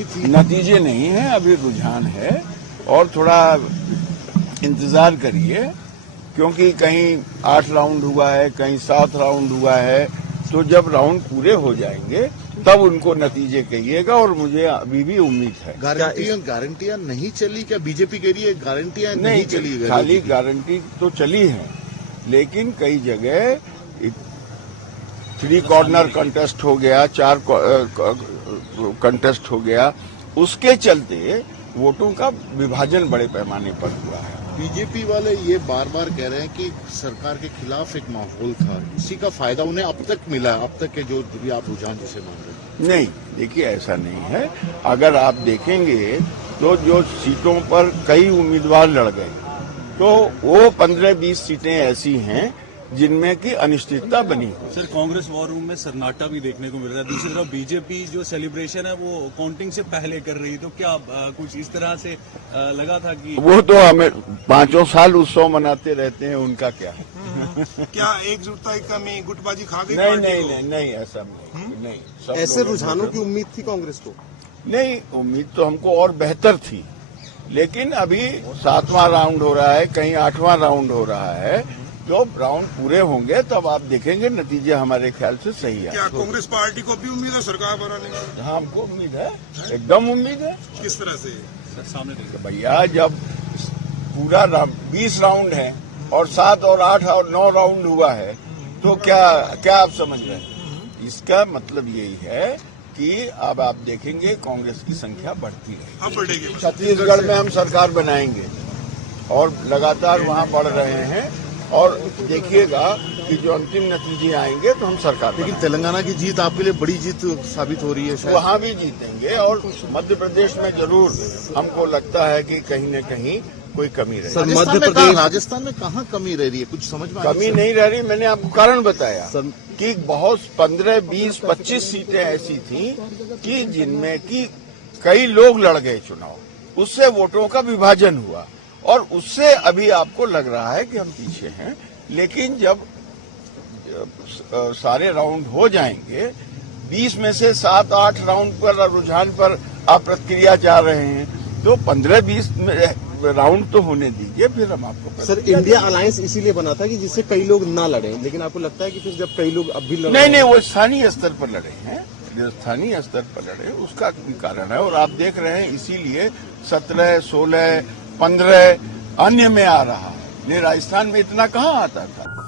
नहीं थी। नतीजे नहीं है, अभी रुझान है और थोड़ा इंतजार करिए, क्योंकि कहीं 8 राउंड हुआ है, कहीं 7 राउंड हुआ है, तो जब राउंड पूरे हो जाएंगे तब उनको नतीजे कहिएगा। और मुझे अभी भी उम्मीद है। गारंटियां नहीं चली क्या? बीजेपी कह रही है गारंटियां नहीं चली। खाली गारंटी तो चली है, लेकिन कई जगह 3 कॉर्नर कंटेस्ट हो गया, 4 कंटेस्ट हो गया, उसके चलते वोटों का विभाजन बड़े पैमाने पर हुआ है। बीजेपी वाले ये बार बार कह रहे हैं कि सरकार के खिलाफ एक माहौल था, इसी का फायदा उन्हें अब तक मिला, अब तक के जो भी आप रुझान जिसे मान रहे हैं। नहीं, देखिए ऐसा नहीं है। अगर आप देखेंगे तो जो सीटों पर कई उम्मीदवार लड़ गए, तो वो 15-20 सीटें ऐसी हैं जिनमें की अनिश्चितता बनी। सर, कांग्रेस वॉर रूम में सन्नाटा भी देखने को मिल रहा है। दूसरी तरफ बीजेपी जो सेलिब्रेशन है वो काउंटिंग से पहले कर रही है, तो क्या कुछ इस तरह से लगा था कि वो तो हमें 5 साल उत्सव मनाते रहते हैं, उनका क्या है। क्या एकजुटता की कमी, गुटबाजी खा गई? नहीं ऐसा नहीं। ऐसे रुझानों की उम्मीद थी कांग्रेस को? नहीं, उम्मीद तो हमको और बेहतर थी, लेकिन अभी 7वां राउंड हो रहा है, कहीं 8वां राउंड हो रहा है। जब राउंड पूरे होंगे तब आप देखेंगे नतीजे हमारे ख्याल से सही है। क्या कांग्रेस पार्टी को भी उम्मीद है सरकार बनाने की? हाँ, हमको उम्मीद है, एकदम उम्मीद है। किस तरह से? सर सामने देखिए भैया, जब पूरा 20 राउंड है और 7 और 8 और 9 राउंड हुआ है, तो क्या आप समझ रहे हैं? इसका मतलब यही है कि अब आप देखेंगे कांग्रेस की संख्या बढ़ती है। अब बढ़ेगी। छत्तीसगढ़ में हम सरकार बनाएंगे और लगातार वहाँ बढ़ रहे हैं, और देखिएगा कि जो अंतिम नतीजे आएंगे तो हम सरकार। लेकिन तेलंगाना की जीत आपके लिए बड़ी जीत साबित हो रही है शायद। वहाँ भी जीतेंगे, और मध्य प्रदेश में जरूर हमको लगता है कि कहीं न कहीं कोई कमी रही। राजस्थान में कहाँ कमी रह रही है? कुछ समझ में कमी नहीं रह रही। मैंने आपको कारण बताया कि बहुत 15, 20, 25 सीटें ऐसी थी कि जिनमें कि कई लोग लड़ गए चुनाव, उससे वोटों का विभाजन हुआ, और उससे अभी आपको लग रहा है कि हम पीछे हैं। लेकिन जब सारे राउंड हो जाएंगे, 20 में से 7-8 राउंड पर रुझान पर आप प्रतिक्रिया चाह रहे हैं, तो 15-20 राउंड तो होने दीजिए, फिर हम आपको। सर, इंडिया अलायंस इसीलिए बना था कि जिससे कई लोग ना लड़े, लेकिन आपको लगता है कि फिर जब कई लोग अब भी लड़ नहीं, वो स्थानीय स्तर पर लड़े हैं, स्थानीय स्तर पर लड़े, उसका कारण है। और आप देख रहे हैं, इसीलिए 17, 16, 15 अन्य में आ रहा है। राजस्थान में इतना कहाँ आता था।